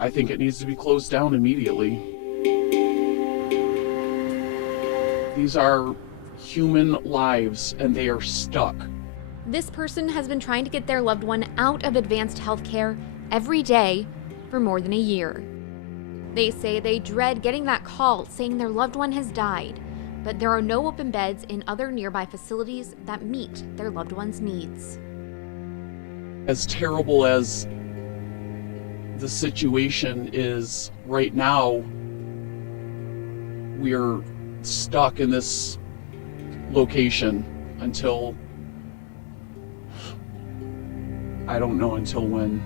I think it needs to be closed down immediately. These are human lives, and they are stuck. This person has been trying to get their loved one out of advanced health care every day for more than a year. They say they dread getting that call saying their loved one has died, but there are no open beds in other nearby facilities that meet their loved one's needs. As terrible as the situation is right now, we're stuck in this location until, I don't know until when.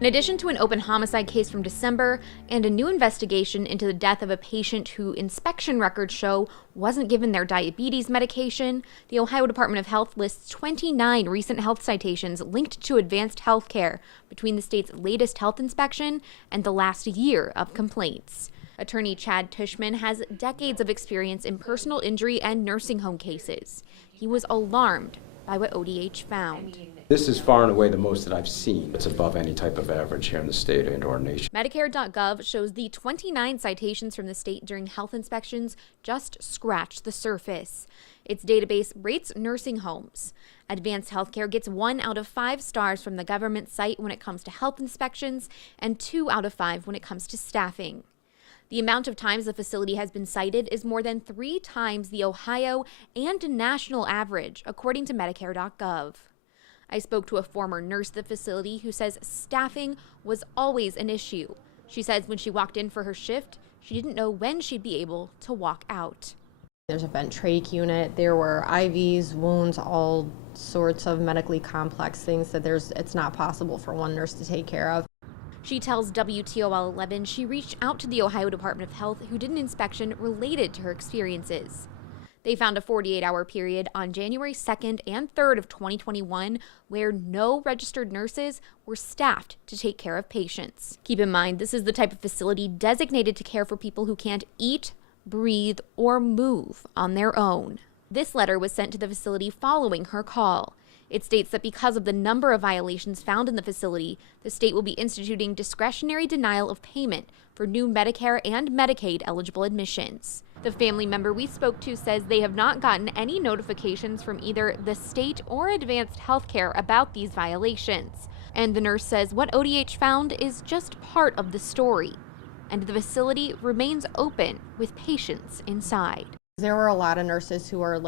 In addition to an open homicide case from December and a new investigation into the death of a patient who inspection records show wasn't given their diabetes medication, the Ohio Department of Health lists 29 recent health citations linked to advanced health care between the state's latest health inspection and the last year of complaints. Attorney Chad Tushman has decades of experience in personal injury and nursing home cases. He was alarmed by what ODH found. This is far and away the most that I've seen. It's above any type of average here in the state and our nation. Medicare.gov shows the 29 citations from the state during health inspections just scratch the surface. Its database rates nursing homes. Advanced Healthcare gets 1 out of 5 stars from the government site when it comes to health inspections and 2 out of 5 when it comes to staffing. The amount of times the facility has been cited is more than 3 times the Ohio and national average, according to Medicare.gov. I spoke to a former nurse at the facility who says staffing was always an issue. She says when she walked in for her shift, she didn't know when she'd be able to walk out. There's a vent trach unit, there were IVs, wounds, all sorts of medically complex things that it's not possible for one nurse to take care of. She tells WTOL 11 she reached out to the Ohio Department of Health, who did an inspection related to her experiences. They found a 48-hour period on January 2nd and 3rd of 2021 where no registered nurses were staffed to take care of patients. Keep in mind, this is the type of facility designated to care for people who can't eat, breathe, or move on their own. This letter was sent to the facility following her call. It states that because of the number of violations found in the facility, the state will be instituting discretionary denial of payment for new Medicare and Medicaid eligible admissions. The family member we spoke to says they have not gotten any notifications from either the state or Advanced Healthcare about these violations. And the nurse says what ODH found is just part of the story, and the facility remains open with patients inside. There were a lot of nurses who were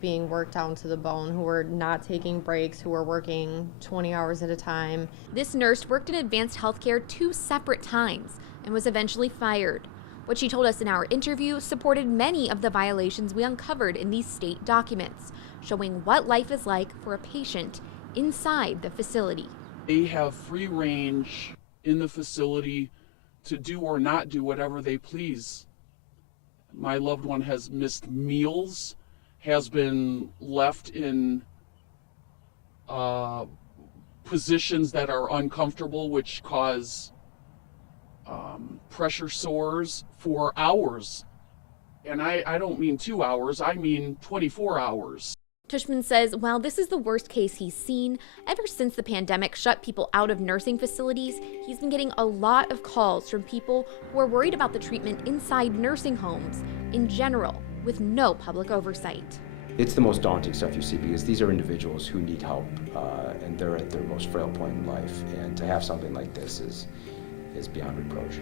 being worked down to the bone, who were not taking breaks, who were working 20 hours at a time. This nurse worked in Advanced Healthcare 2 separate times and was eventually fired. What she told us in our interview supported many of the violations we uncovered in these state documents, showing what life is like for a patient inside the facility. They have free range in the facility to do or not do whatever they please. My loved one has missed meals, has been left in positions that are uncomfortable, which cause pressure sores for hours. And I don't mean 2 hours, I mean 24 hours. Tushman says while this is the worst case he's seen, ever since the pandemic shut people out of nursing facilities, he's been getting a lot of calls from people who are worried about the treatment inside nursing homes in general, with no public oversight. It's the most daunting stuff you see because these are individuals who need help and they're at their most frail point in life, and to have something like this is beyond reproach.